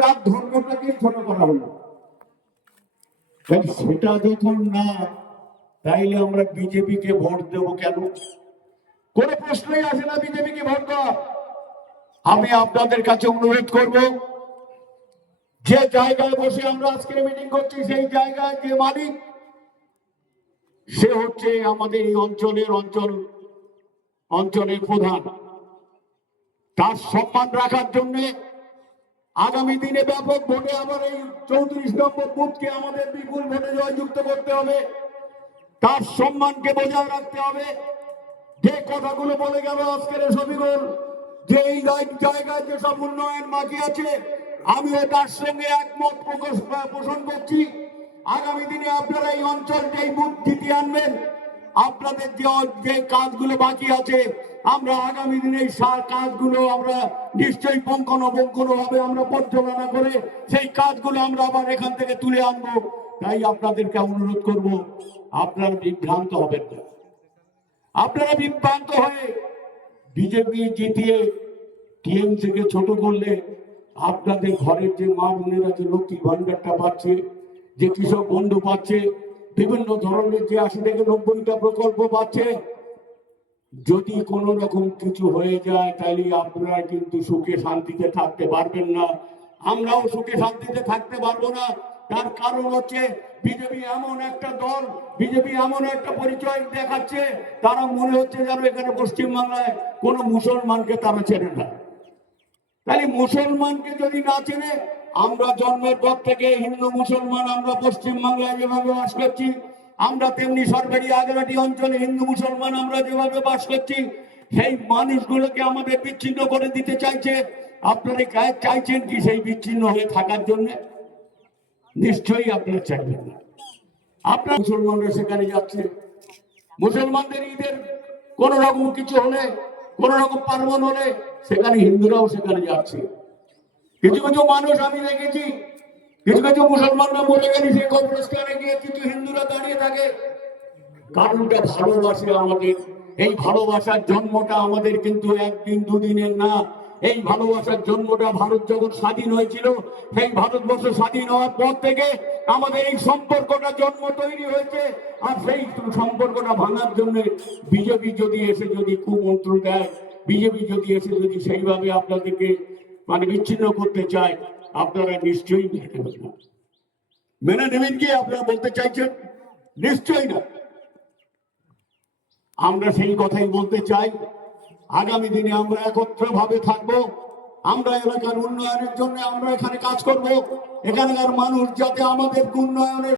তার ধর্মটাকে ছোট করা হলো। সেটা যখন না, তাইলে আমরা বিজেপিকে ভোট দেবো কেন? কোনো প্রশ্নই আসে না বিজেপিকে ভোট দেওয়া। আমি আপনাদের কাছে অনুরোধ করব, যে জায়গায় বসে আমরা আজকে মিটিং করছি সেই জায়গায় যে মালিক, সে হচ্ছে আমাদের এই অঞ্চলের প্রধান। তার সম্মান রাখার জন্য আগামী দিনে ব্যাপক ভোটে আবার এই 34 নম্বর বুথকে আমাদের বিপুল ভোটে জয়যুক্ত করতে হবে। তার সম্মানকে বজায় রাখতে হবে। যে কথাগুলো বলে গেল আজকের শফিকুল, যে এই জায়গায় যেসব উন্নয়ন বাকি আছে, আমিও তার সঙ্গে একমত পোষণ করছি। আগামী দিনে আপনারা এই অঞ্চল যেই বুথ জিতিয়ে আনবেন, আপনাদের যে কাজগুলো বাকি আছে, আমরা আগামী দিনে এই কাজগুলো আমরা নিশ্চয়ই পুঙ্খানুপুঙ্খভাবে আমরা পর্যালোচনা করে সেই কাজগুলো আমরা আবার এখান থেকে তুলে আনবো। তাই আপনাদেরকে অনুরোধ করব, আপনারা বিভ্রান্ত হবেন না। আপনারা বিভ্রান্ত হয়ে বিজেপি জিতিয়ে টিএমসিকে ছোট করলে আপনাদের ঘরের যে মা বোনেরা যে লক্ষ্মী ভান্ডারটা পাচ্ছে, যে কৃষক বন্ধু পাচ্ছে, বিভিন্ন ধরনের যে 80 থেকে 90টা প্রকল্প পাচ্ছে, যদি কোনো রকম কিছু হয়ে যায় তাহলে আপনারা কিন্তু সুখে শান্তিতে থাকতে পারবেন না। আমরাও সুখে শান্তিতে থাকতে পারবো না। তার কারণ হচ্ছে বিজেপি এমন একটা দল, বিজেপি এমন একটা পরিচয় দেখাচ্ছে, তারা মনে হচ্ছে যেন এখানে পশ্চিমবাংলায় কোনো মুসলমানকে তারা চেনে না। তাহলে মুসলমানকে যদি না চেনে, আমরা জন্মের পর থেকে হিন্দু মুসলমান আমরা পশ্চিমবাংলায় যেভাবে বাস করছি, আমরা তেমনি সরকারি আগরাটি অঞ্চলে হিন্দু মুসলমান আমরা যেভাবে বাস করছি, সেই মানুষগুলোকে আমাদের বিচ্ছিন্ন করে দিতে চাইছে। আপনারা চাইছেন কি সেই বিচ্ছিন্ন হয়ে থাকার জন্য? নিশ্চয়ই আপনারা চাইবেন না। আপনার মুসলমানরা সেখানে যাচ্ছে, মুসলমানদের ঈদের কোন রকম কিছু হলে, কোন রকম পার্বণ হলে সেখানে হিন্দুরাও সেখানে যাচ্ছে। কিছু কিছু মানুষ আমি দেখেছি, কিছু কিছু মুসলমানরা বলে গেলি সেই কবরস্থানে গিয়ে কিছু হিন্দুরা দাঁড়িয়ে থাকে। কারণটা ভালোবাসে আমাদের। এই ভালোবাসার জন্মটা আমাদের কিন্তু একদিন দুদিনের না। এই ভালোবাসার জন্মটা ভারত যখন স্বাধীন হয়েছিল, সেই ভারতবর্ষ স্বাধীন হওয়ার পর থেকে আমাদের এই সম্পর্কটা জন্ম তৈরি হয়েছে। আর সেই সম্পর্কটা ভাঙার জন্য বিজেপি যদি এসে যদি কুমন্ত্র দেয়, বিজেপি যদি এসে যদি সেইভাবে আপনাদেরকে বিচ্ছিন্ন করতে চায়, আপনারা নিশ্চয়ই মেনে নেবেন না। মেনে নেবেন কি আপনারা বলতে চাইছেন? নিশ্চয়ই না। আমরা সেই কথাই বলতে চাই, আগামী দিনে আমরা একত্রভাবে থাকবো। আমরা এলাকার উন্নয়নের জন্য আমরা এখানে কাজ করব। এখানকার মানুষ যাতে আমাদের উন্নয়নের